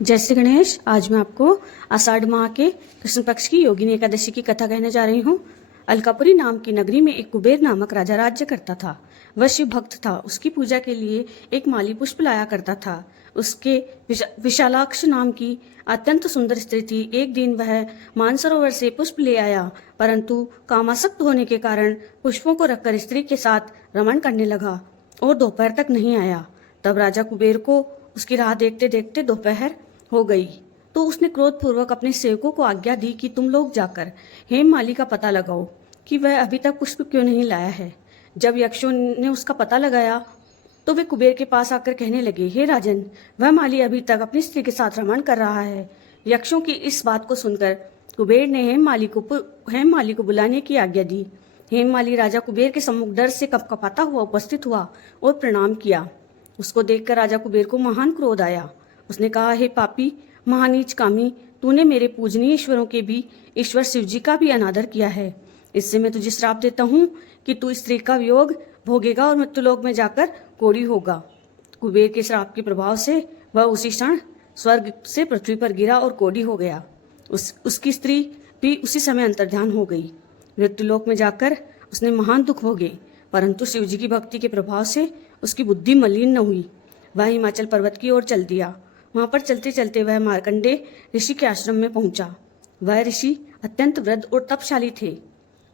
जय श्री गणेश। आज मैं आपको आषाढ़ माह के कृष्ण पक्ष की योगिनी एकादशी की कथा कहने जा रही हूँ। अलकापुरी नाम की नगरी में एक कुबेर नामक राजा राज्य करता था। वह शिव भक्त था। उसकी पूजा के लिए एक माली पुष्प लाया करता था। उसके विशालाक्ष नाम की अत्यंत सुंदर स्त्री थी। एक दिन वह मानसरोवर से पुष्प ले आया, परंतु कामासक्त होने के कारण पुष्पों को रखकर स्त्री के साथ रमण करने लगा और दोपहर तक नहीं आया। तब राजा कुबेर को उसकी राह देखते देखते दोपहर हो गई, तो उसने क्रोधपूर्वक अपने सेवकों को आज्ञा दी कि तुम लोग जाकर हेममाली का पता लगाओ कि वह अभी तक पुष्प क्यों नहीं लाया है। जब यक्षों ने उसका पता लगाया तो वे कुबेर के पास आकर कहने लगे, हे राजन, वह माली अभी तक अपनी स्त्री के साथ रमण कर रहा है। यक्षों की इस बात को सुनकर कुबेर ने हेममाली को बुलाने की आज्ञा दी। हेममाली राजा कुबेर के सम्मुख डर से कपकपाता हुआ उपस्थित हुआ और प्रणाम किया। उसको देखकर राजा कुबेर को महान क्रोध आया। उसने कहा, हे पापी, महानीच कामी, तूने मेरे पूजनीय ईश्वरों के भी ईश्वर शिव जी का भी अनादर किया है। इससे मैं तुझे श्राप देता हूँ कि तू स्त्री का वियोग भोगेगा और मृत्युलोक में जाकर कोढ़ी होगा। कुबेर के श्राप के प्रभाव से वह उसी क्षण स्वर्ग से पृथ्वी पर गिरा और कोढ़ी हो गया। उसकी स्त्री भी उसी समय अंतर्ध्यान हो गई। मृत्युलोक में जाकर उसने महान दुख भोगे, परंतु शिव जी की भक्ति के प्रभाव से उसकी बुद्धि मलिन न हुई। वह हिमाचल पर्वत की ओर चल दिया। वहां पर चलते चलते वह मार्कंडे ऋषि के आश्रम में पहुंचा। वह ऋषि अत्यंत वृद्ध और तपशाली थे।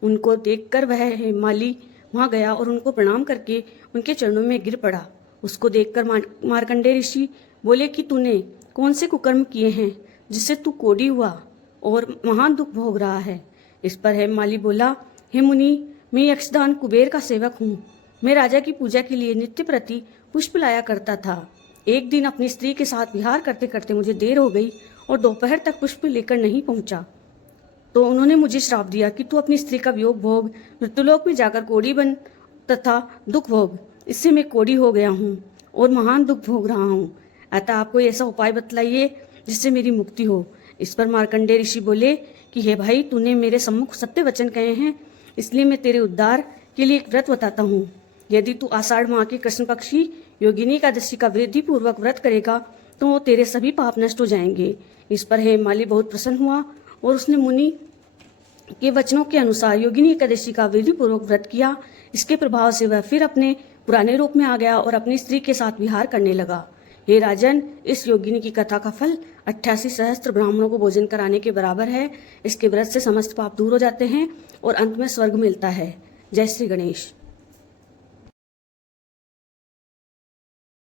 उनको देखकर वह हेममाली वहां गया और उनको प्रणाम करके उनके चरणों में गिर पड़ा। उसको देखकर मार्कंडे ऋषि बोले कि तूने कौन से कुकर्म किए हैं जिससे तू कोढ़ी हुआ और महान दुख भोग रहा है। इस पर हेममाली बोला, हे मुनि, मैं यक्षदान कुबेर का सेवक हूँ। मैं राजा की पूजा के लिए नित्य प्रति पुष्प लाया करता था। एक दिन अपनी स्त्री के साथ विहार करते करते मुझे देर हो गई और दोपहर तक पुष्प लेकर नहीं पहुंचा, तो उन्होंने मुझे श्राप दिया कि तू अपनी स्त्री का वियोग भोग, मृत्युलोक में जाकर कोढ़ी बन तथा दुख भोग। इससे मैं कोढ़ी हो गया हूँ और महान दुख भोग रहा हूँ। अतः आप कोई ऐसा उपाय बतलाइए जिससे मेरी मुक्ति हो। इस पर मार्कंडे ऋषि बोले कि हे भाई, तूने मेरे सम्मुख सत्य वचन कहे हैं, इसलिए मैं तेरे उद्धार के लिए एक व्रत बताता हूँ। यदि तू आषाढ़ माह के कृष्ण पक्ष की योगिनी एकादशी का विधि पूर्वक व्रत करेगा तो तेरे सभी पाप नष्ट हो जाएंगे। इस पर हेममाली बहुत प्रसन्न हुआ और उसने मुनि के वचनों के अनुसार योगिनी एकादशी का विधि पूर्वक व्रत किया। इसके प्रभाव से वह फिर अपने पुराने रूप में आ गया और अपनी स्त्री के साथ विहार करने लगा। हे राजन, इस योगिनी की कथा का फल 88 सहस्त्र ब्राह्मणों को भोजन कराने के बराबर है। इसके व्रत से समस्त पाप दूर हो जाते हैं और अंत में स्वर्ग मिलता है। जय श्री गणेश।